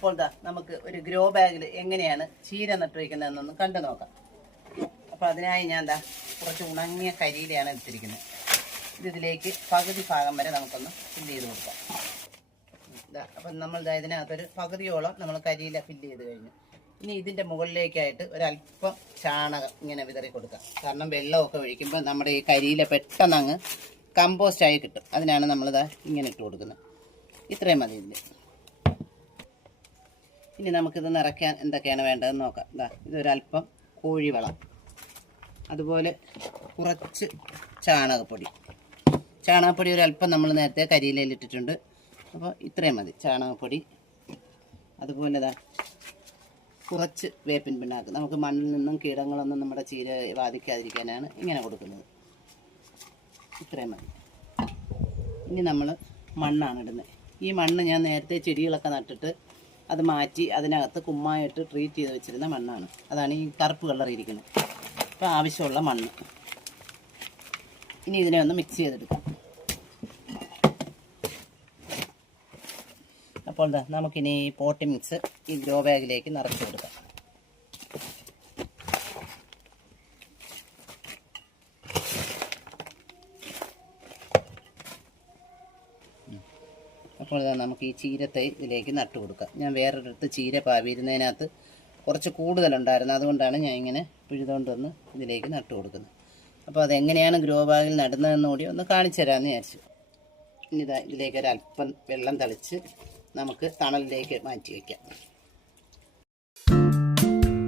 അപ്പോൾ ദാ നമുക്ക് ഒരു ഗ്രോ ബാഗിൽ എങ്ങനെയാണ് ചീര നട്ടു വയ്ക്കുന്നതെന്നൊന്ന് കണ്ടു നോക്കാം. അപ്പോൾ അതിനായി ഞാൻ ദാ കുറച്ച് ഉണങ്ങിയ കരിയിലാണ് എടുത്തിരിക്കുന്നത് ഇത് ഇതിലേക്ക് പകുതി ഭാഗം വരെ നമുക്കൊന്ന് ഫില്ല് ചെയ്ത് കൊടുക്കാം. ഇതാ അപ്പം നമ്മൾ ഇതിനകത്തൊരു പകുതിയോളം നമ്മൾ കരിയില ഫില്ല് ചെയ്ത് കഴിഞ്ഞു. ഇനി ഇതിന്റെ മുകളിലേക്കായിട്ട് ഒരല്പം ചാണകം ഇങ്ങനെ വിതറി കൊടുക്കാം. കാരണം വെള്ളമൊക്കെ ഒഴിക്കുമ്പോൾ നമ്മുടെ ഈ കരിയില പെട്ടെന്ന് അങ്ങ് കമ്പോസ്റ്റ് ആയി കിട്ടും. അതിനാണ് നമ്മളിതാ ഇങ്ങനെ ഇട്ട് കൊടുക്കുന്നത്. ഇത്രയും മതി ഇതിൽ ഇനി നമുക്കിത് നിറയ്ക്കാൻ എന്തൊക്കെയാണ് വേണ്ടതെന്ന് നോക്കാം. ഇതാ ഇതൊരല്പം കോഴിവളം. അതുപോലെ കുറച്ച് ചാണകപ്പൊടി. ചാണകപ്പൊടി ഒരല്പം നമ്മൾ നേരത്തെ കരിയിലയിൽ ഇട്ടിട്ടുണ്ട്. അപ്പോൾ ഇത്രയും മതി ചാണകപ്പൊടി. അതുപോലെ ഇതാ കുറച്ച് വേപ്പിൻ പിണ്ണാക്ക്. നമുക്ക് മണ്ണിൽ നിന്നും കീടങ്ങളൊന്നും നമ്മുടെ ചീര ബാധിക്കാതിരിക്കാനാണ് ഇങ്ങനെ കൊടുക്കുന്നത്. ഇത്രയും മതി. ഇനി നമ്മൾ മണ്ണാണ് ഇടുന്നത്. ഈ മണ്ണ് ഞാൻ നേരത്തെ ചെടികളൊക്കെ നട്ടിട്ട് അത് മാറ്റി അതിനകത്ത് കുമ്മായിട്ട് ട്രീറ്റ് ചെയ്ത് വെച്ചിരുന്ന മണ്ണാണ്. അതാണ് ഈ കറുപ്പ് കളർ ഇരിക്കുന്നത്. അപ്പോൾ ആവശ്യമുള്ള മണ്ണ്. ഇനി ഇതിനെ ഒന്ന് മിക്സ് ചെയ്തെടുക്കാം. അപ്പോൾ നമുക്കിനി പോട്ടി മിക്സ് ഈ ഗ്രോ ബാഗിലേക്ക് നിറച്ച് കൊടുക്കാം. അപ്പോൾ നമുക്ക് ഈ ചീരത്തൈ ഇതിലേക്ക് നട്ടു കൊടുക്കാം. ഞാൻ വേറൊരിടത്ത് ചീര പാവിരുന്നതിനകത്ത് കുറച്ച് കൂടുതലുണ്ടായിരുന്നു. അതുകൊണ്ടാണ് ഞാൻ ഇങ്ങനെ പിഴുതുകൊണ്ട് വന്ന് ഇതിലേക്ക് നട്ടു കൊടുക്കുന്നത്. അപ്പോൾ അതെങ്ങനെയാണ് ഗ്രോ ബാഗിൽ നടുന്നതെന്ന് കൂടി ഒന്ന് കാണിച്ചു തരാമെന്ന് വിചാരിച്ചു. ഇനി ഇതാ ഇതിലേക്ക് ഒരല്പം വെള്ളം തളിച്ച് നമുക്ക് തണലിലേക്ക് മാറ്റി വയ്ക്കാം.